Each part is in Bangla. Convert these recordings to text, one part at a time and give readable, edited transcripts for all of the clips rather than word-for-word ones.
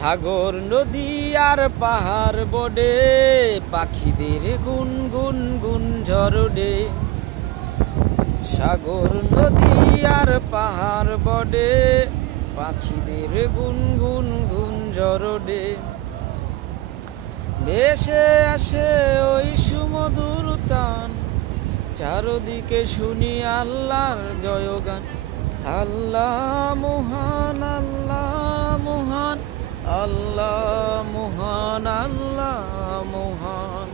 সাগর নদী আর পাহাড় বডে, পাখিদের গুনগুন গুন ঝরডে। সাগর নদী আর পাহাড় বডে, পাখিদের গুনগুন গুন ঝরডে। ভেসে আসে ওই সুমধুর তান, চারদিকে শুনি আল্লাহর জয়গান। আল্লাহ মহান, আল্লাহ মহান, আল্লাহ মহান, আল্লাহ মহান।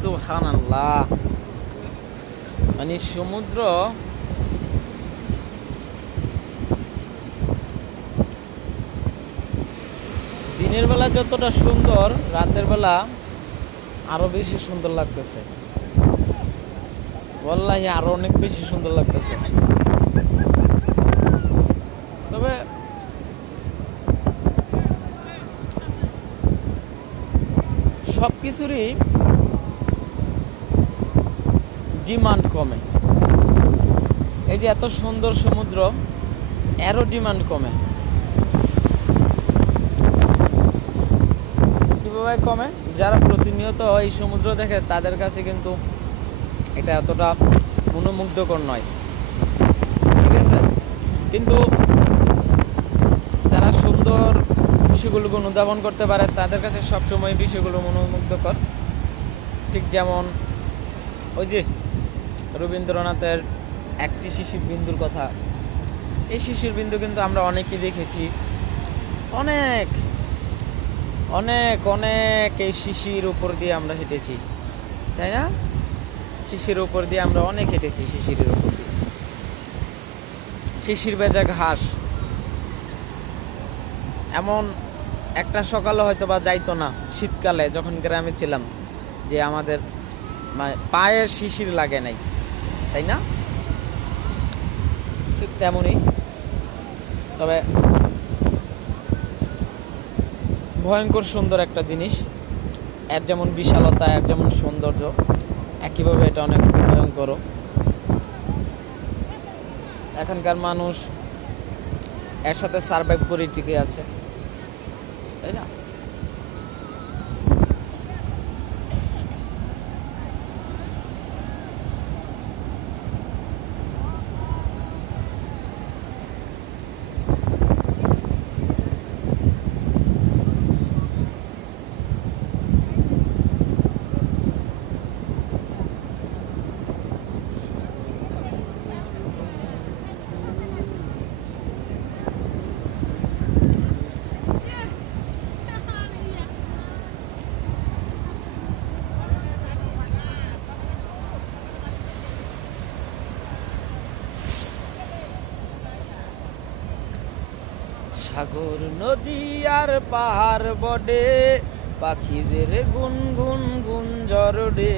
সুবহানাল্লাহ। মানে সমুদ্র দিনের বেলা যতটা সুন্দর, রাতের বেলা আরো বেশি সুন্দর লাগতেছে। ওয়াল্লাহি আরো অনেক বেশি সুন্দর লাগতেছে। তবে সবকিছুরই ডিমান্ড কমে। এই যে এত সুন্দর সমুদ্র, এরও ডিমান্ড কমে। কিভাবে কমে? যারা প্রতিনিয়ত এই সমুদ্র দেখে তাদের কাছে কিন্তু এটা এতটা মনোমুগ্ধকর নয়, ঠিক আছে? কিন্তু যারা সুন্দর বিষয়গুলোকে অনুধাবন করতে পারে তাদের কাছে সবসময় বিষয়গুলো মনোমুগ্ধকর। ঠিক যেমন ওই যে রবীন্দ্রনাথের একটি শিশির বিন্দুর কথা। এই শিশির বিন্দু কিন্তু আমরা অনেকেই দেখেছি, অনেক অনেক অনেক এই শিশির উপর দিয়ে আমরা হেঁটেছি, তাই না? শিশির উপর দিয়ে আমরা অনেক হেঁটেছি, শিশিরের উপর দিয়ে। শিশির ভেজা ঘাস, এমন একটা সকালে হয়তো বা যাইতো না শীতকালে যখন গ্রামে ছিলাম, যে আমাদের পায়ের শিশির লাগে নাই, তাই না? ঠিক তেমনই। তবে ভয়ঙ্কর সুন্দর একটা জিনিস, এর যেমন বিশালতা, এর যেমন সৌন্দর্য, একইভাবে এটা অনেক ভয়ঙ্কর। এখানকার মানুষ এর সাথে সার্ভাইভ করে টিকে আছে, তাই না? সাগর নদী আর পাহাড় বডে, পাখিদের গুনগুন গুন ঝরডে।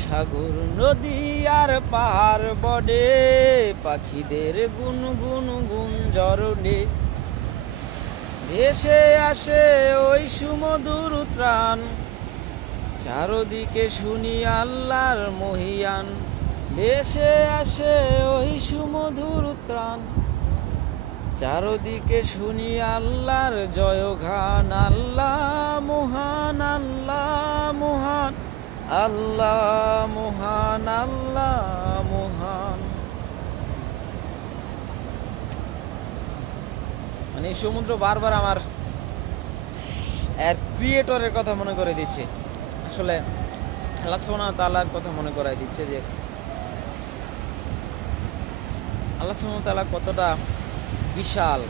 সাগর নদী আর পাহাড় বডে, পাখিদের গুনগুন গুন ঝরডে। ভেসে আসে ওই সুমধুর ত্রাণ, চারদিকে শুনি আল্লাহর মহিয়ান। ভেসে আসে ওই সুমধুর ত্রাণ, চারদিকে শুনি আল্লাহর জয়গান। আল্লাহ মহান, আল্লাহ মহান, আল্লাহ মহান, আল্লাহ মহান। মানে এই সমুদ্র বারবার আমার এর ক্রিয়েটরের কথা মনে করে দিচ্ছে। আসলে আল্লাহ সুবহানাহু ওয়া তাআলার কথা মনে করাই দিচ্ছে যে আল্লাহ সুবহানাহু ওয়া তাআলা কতটা বিশাল,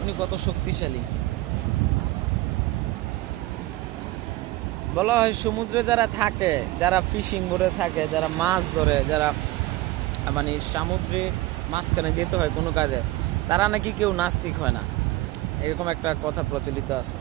উনি কত শক্তিশালী। বলা হয় সমুদ্রে যারা থাকে, যারা ফিশিং বোটে থাকে, যারা মাছ ধরে, যারা মানে সামুদ্রিক মাঝখানে যেতে হয় কোনো কাজে, তারা নাকি কেউ নাস্তিক হয় না, এরকম একটা কথা প্রচলিত আছে।